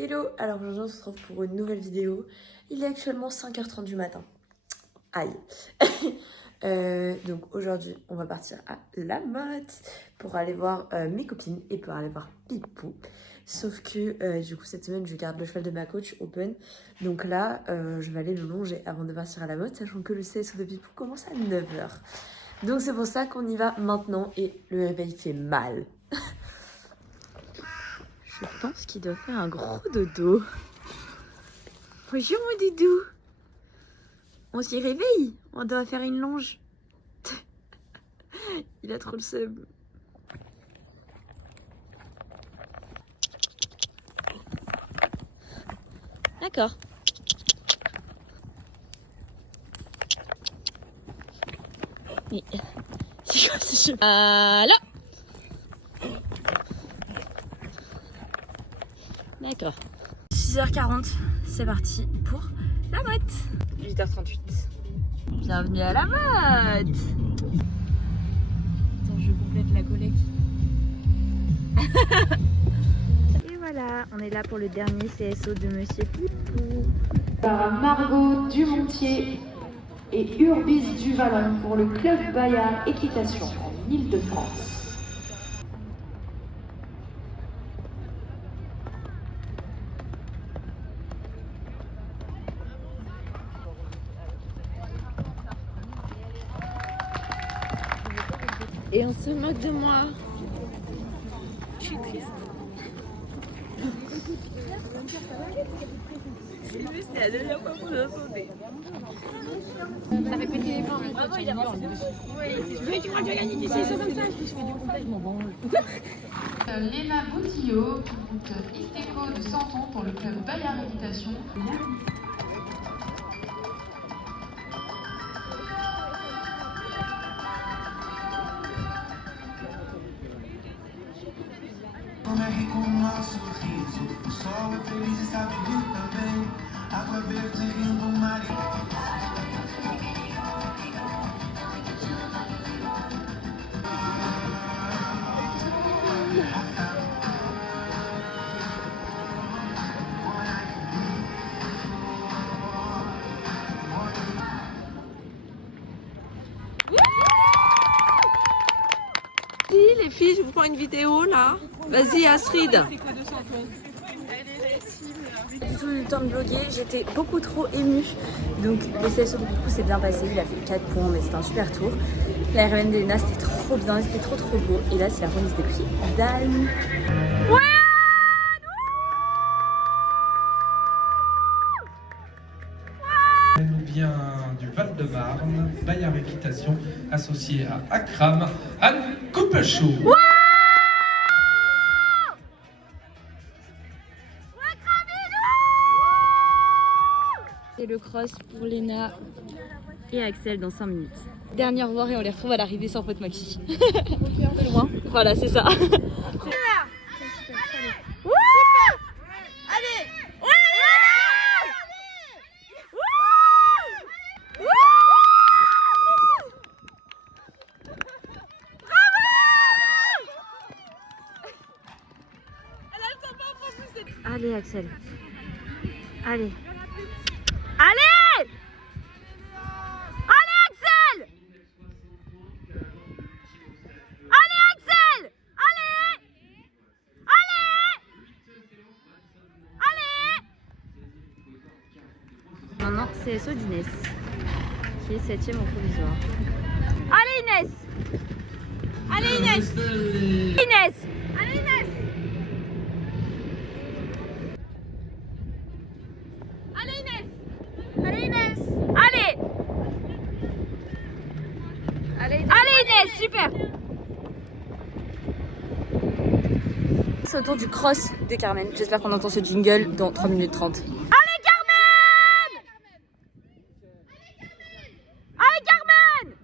Hello, alors aujourd'hui on se retrouve pour une nouvelle vidéo. Il est actuellement 5h30 du matin. Aïe. Donc aujourd'hui on va partir à La Motte pour aller voir mes copines et pour aller voir Pipou. Sauf que du coup cette semaine je garde le cheval de ma coach Open. Donc là je vais aller le longer avant de partir à La Motte, sachant que le CSO de Pipou commence à 9h. Donc c'est pour ça qu'on y va maintenant et le réveil fait mal. Je pense qu'il doit faire un gros dodo. Bonjour mon doudou. On s'y réveille. On doit faire une longe. Il a trop le seum. D'accord. Oui. C'est quoi ce jeu? Là. D'accord. 6h40, c'est parti pour La Motte. 8h38. Bienvenue à La Motte. Attends, je complète la collecte. Et voilà, on est là pour le dernier CSO de Monsieur Pipou. Par Margot Dumontier et Urbis Duvallon pour le Club Bayard Équitation en Île-de-France. Et on se moque de moi. Je suis triste. C'est la deuxième fois qu'on a sauté. Ça fait péter les mains. Bravo, il a mort. Oui, tu crois que tu as gagné des sessions comme ça? Je fais du complet, je m'en branle. Léna Boutillot qui route Istéco de Santon pour le Club Bayard Équitation. Com o nosso sorriso, o sol é feliz e sabe rir também. Água verde rindo o mar. Les filles, je vous prends une vidéo là. Vas-y Astrid. J'ai tout eu le temps de bloguer, j'étais beaucoup trop émue. Donc le CSO de Pipou s'est bien passé, il a fait 4 points, mais c'était un super tour. La RN d'Elena c'était trop bien, c'était trop beau. Et là c'est la remise des prix d'Anne. Ouais, Elle nous vient du Val-de-Marne, Bayard Équitation, associée à Akram, Anne Coupechou. Et le cross pour Léna et Axel dans 5 minutes. Dernier au revoir et on les retrouve à l'arrivée sans faute maxi. Loin. Voilà, c'est ça. Allez Axel. Allez. Allez! Allez Axel! Allez Axel! Allez! Allez! Allez! Maintenant CSO d'Inès, qui est 7ème au provisoire. Allez Inès! Allez Inès! Inès! Allez Inès! Allez Inès! Allez! Allez Inès, super! C'est au tour du cross de Carmen. J'espère qu'on entend ce jingle dans 3 minutes 30. Allez Carmen! Allez Carmen!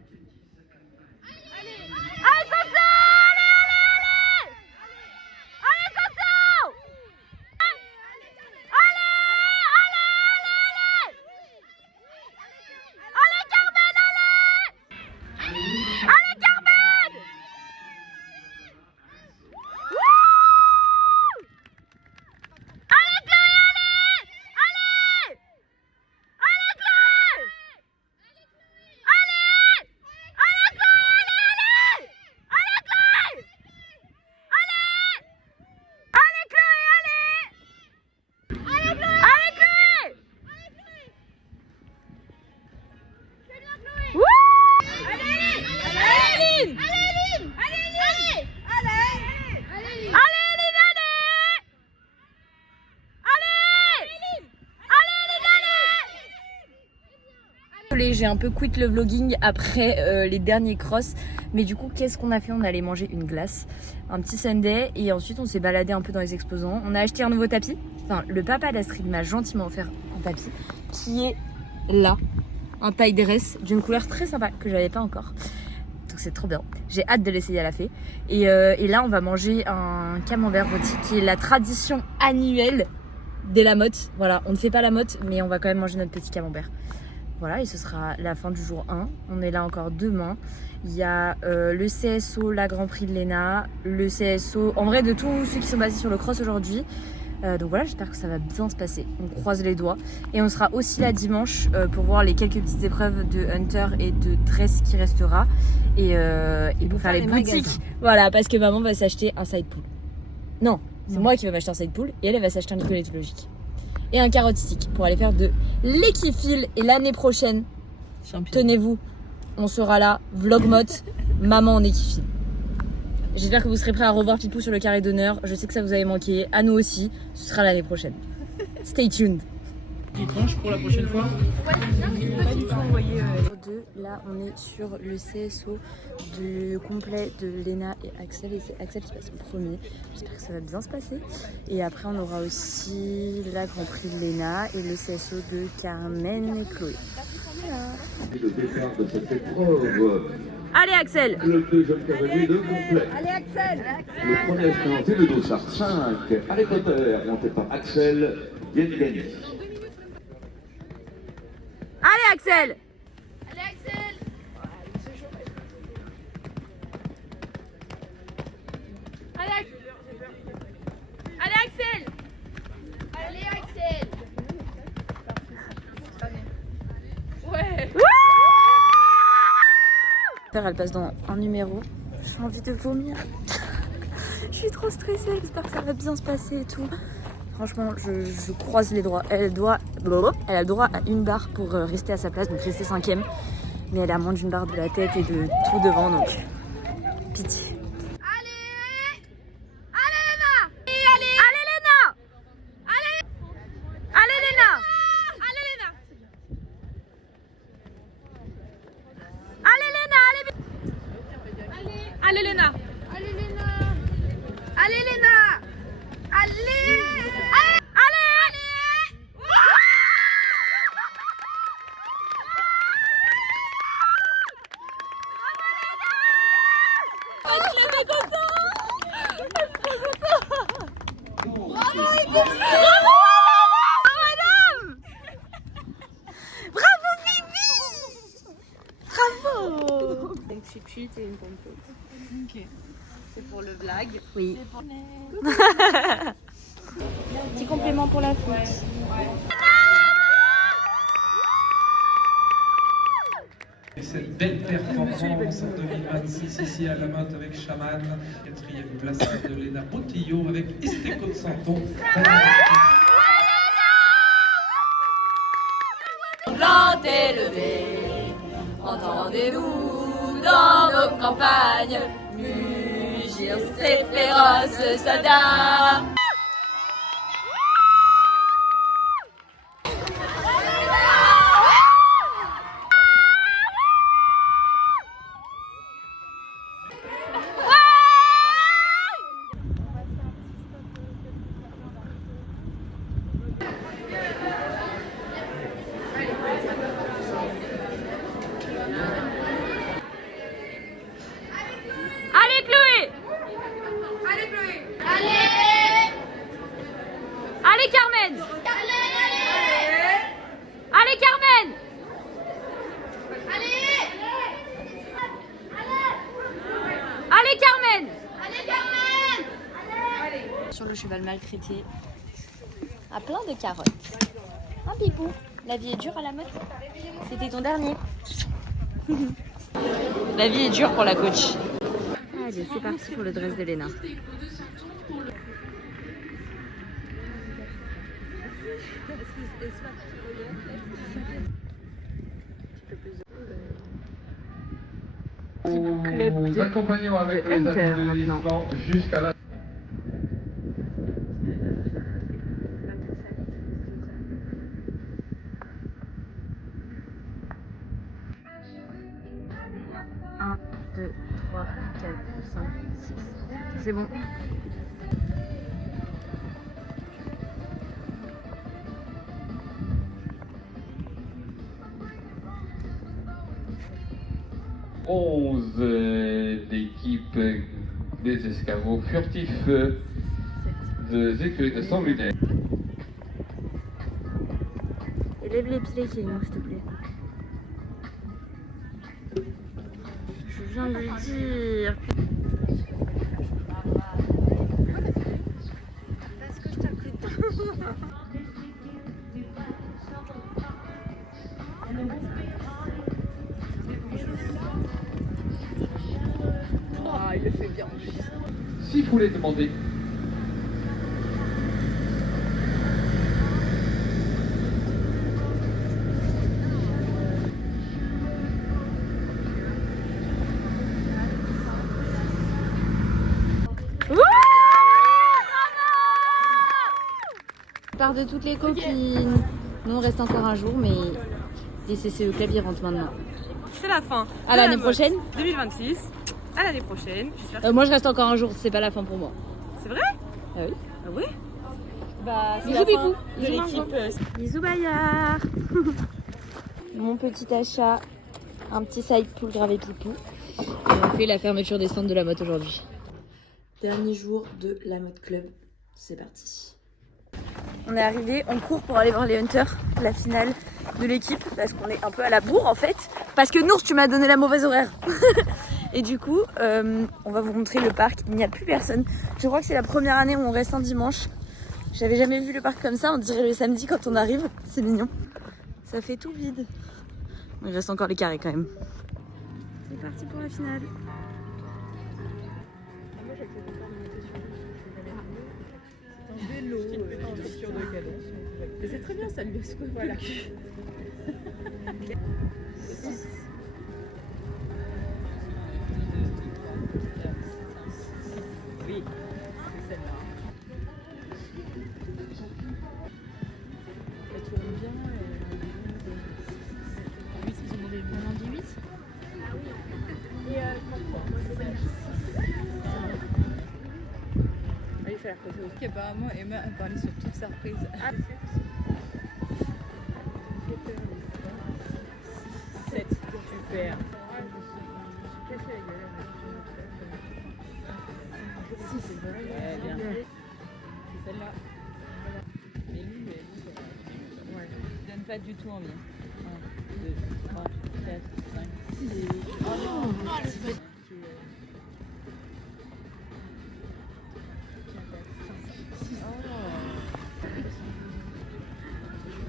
Allez Soso! Allez, allez, allez! Allez Soso! Allez! Allez Carmen, allez! Allez Carmen! Wouh! Allez Chloé! J'ai un peu quit le vlogging après les derniers crosses. Mais du coup, qu'est-ce qu'on a fait? On allait manger une glace, un petit sundae et ensuite on s'est baladé un peu dans les exposants. On a acheté un nouveau tapis. Enfin, le papa d'Astrid m'a gentiment offert un tapis qui est là. Un taille dress d'une couleur très sympa que j'avais pas encore. Donc c'est trop bien. J'ai hâte de l'essayer à la fée. Et là, on va manger un camembert rôti qui est la tradition annuelle des Lamotte. Voilà, on ne fait pas la motte, mais on va quand même manger notre petit camembert. Voilà, et ce sera la fin du jour 1. On est là encore demain. Il y a le CSO, la Grand Prix de l'ENA, le CSO, en vrai de tous ceux qui sont basés sur le cross aujourd'hui. Donc voilà, j'espère que ça va bien se passer. On croise les doigts. Et on sera aussi là dimanche pour voir les quelques petites épreuves de Hunter et de Dress qui restera. Et pour faire les boutiques. Magasins. Voilà, parce que maman va s'acheter un side pool. Non, c'est moi qui vais m'acheter un side pool et elle va s'acheter un Nicolet éthologique. Et un carotte stick pour aller faire de l'équifile. Et l'année prochaine, tenez-vous, on sera là, vlogmode, maman en équifile. J'espère que vous serez prêts à revoir Pipou sur le carré d'honneur. Je sais que ça vous avait manqué, à nous aussi. Ce sera l'année prochaine. Stay tuned. Qui tranche pour la prochaine fois? Là, on est sur le CSO du complet de Léna et Axel. Et c'est Axel qui passe en premier. J'espère que ça va bien se passer. Et après, on aura aussi la Grand Prix de Léna et le CSO de Carmen et Chloé. Voilà. Le départ de cette épreuve. Allez Axel! Le deuxième cavalier de complet. Allez Axel! Le premier à se présenter, le dossard 5. Harry Potter, monté par Axel Yenigani. Allez Axel! Allez Axel! Allez Axel! Allez Axel! Ouais! Elle passe dans un numéro. J'ai envie de vomir. Je suis trop stressée. J'espère que ça va bien se passer et tout. Franchement, je croise les doigts. Elle a le droit à une barre pour rester à sa place, donc rester 5ème. Mais elle a moins d'une barre de la tête et de tout devant, donc pitié. Allez Léna! Allez Léna! Allez Léna! Allez! Allez! Une chute et une pompe. Ok. C'est pour le blague. Oui. Petit complément pour la foot. Et cette belle performance en 2026 ici à Lamotte avec Chaman. 4e place de Léna Botillo avec Estéco de Santon. Plante élevée, entendez-vous dans nos campagnes mugir ces féroces soldats. Allez Chloé! Allez Chloé! Allez Carmen! Allez Carmen! Allez Carmen! Sur le cheval maltraité, à plein de carottes. Un pipou, la vie est dure à la mode. C'était ton dernier. La vie est dure pour la coach. Allez, c'est parti pour le dress de Léna. Nous accompagnons avec les applaudissements jusqu'à la... c'est bon. L'équipe des escargots furtifs de sécurité sans lunettes. Lève les pieds, Kéline, s'il te plaît. Je viens de lui dire. Parce que je t'ai pris dedans. Ah, il le fait bien. Si vous les demandez. Je pars de toutes les copines. Nous on reste encore un jour, mais les CCE Club ils rentrent maintenant. C'est la fin. À l'année prochaine. 2026. À l'année prochaine. J'espère Moi je reste encore un jour, c'est pas la fin pour moi. C'est vrai? Ah oui. Ah ouais? Bah, c'est Bisous la fin Pipou. de l'équipe. Bisous Bayard. Mon petit achat, un petit side pool gravé Pipou. Et on fait la fermeture des stands de la moto aujourd'hui. Dernier jour de la mode club, c'est parti. On est arrivé, on court pour aller voir les Hunters, la finale de l'équipe, parce qu'on est un peu à la bourre en fait. Parce que Nours, tu m'as donné la mauvaise horaire. Et du coup, on va vous montrer le parc. Il n'y a plus personne. Je crois que c'est la première année où on reste un dimanche. J'avais jamais vu le parc comme ça, on dirait le samedi quand on arrive. C'est mignon. Ça fait tout vide. Il reste encore les carrés quand même. C'est parti pour la finale. C'est très bien, ça lui laisse quoi. Voilà. Oui, c'est celle-là. Elle tourne bien. 8, ils ont demandé le 8. Ah oui. Et allez faire la photo. Apparemment, Emma a parlé sur toute sa reprise. Ah, 7, super. 6, ouais, bien. C'est celle-là. Mais lui, ouais. Il donne pas du tout envie. 1, 2, 3, 4, 5, 6. Oh non!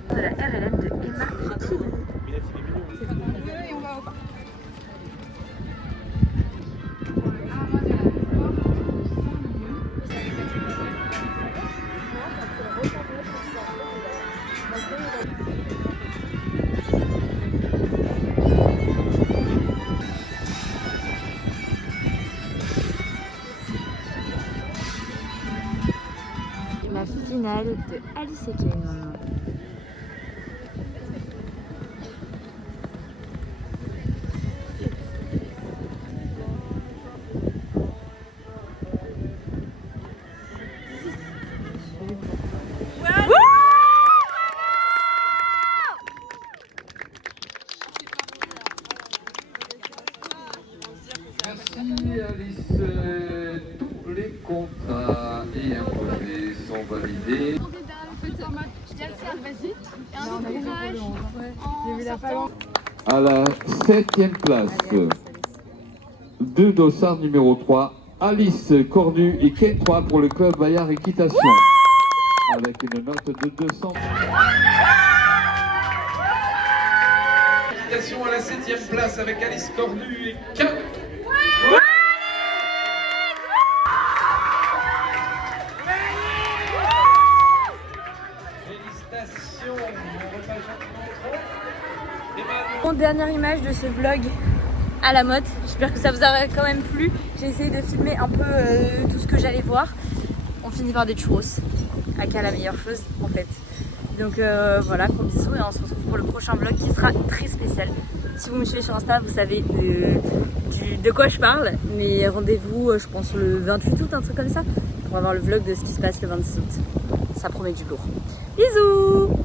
De la RLM de Emma Petit. La finale de Alice et Kane. Merci Alice. Tous les contrats et imposés sont validés. À la 7e place, 2 dossards numéro 3, Alice Cornu et Ken 3 pour le club Bayard Équitation. Avec une note de 200. Équitation à la 7e place avec Alice Cornu et Ken. Félicitations, on repart gentiment trop. Bon, dernière image de ce vlog à la mode. J'espère que ça vous aura quand même plu. J'ai essayé de filmer un peu tout ce que j'allais voir. On finit par des churros. Aka la meilleure chose en fait. Donc voilà, gros bisous et on se retrouve pour le prochain vlog qui sera très spécial. Si vous me suivez sur Insta, vous savez de quoi je parle. Mais rendez-vous, je pense, le 28 août, un truc comme ça, pour avoir le vlog de ce qui se passe le 26 août. Ça promet du lourd. Bisous!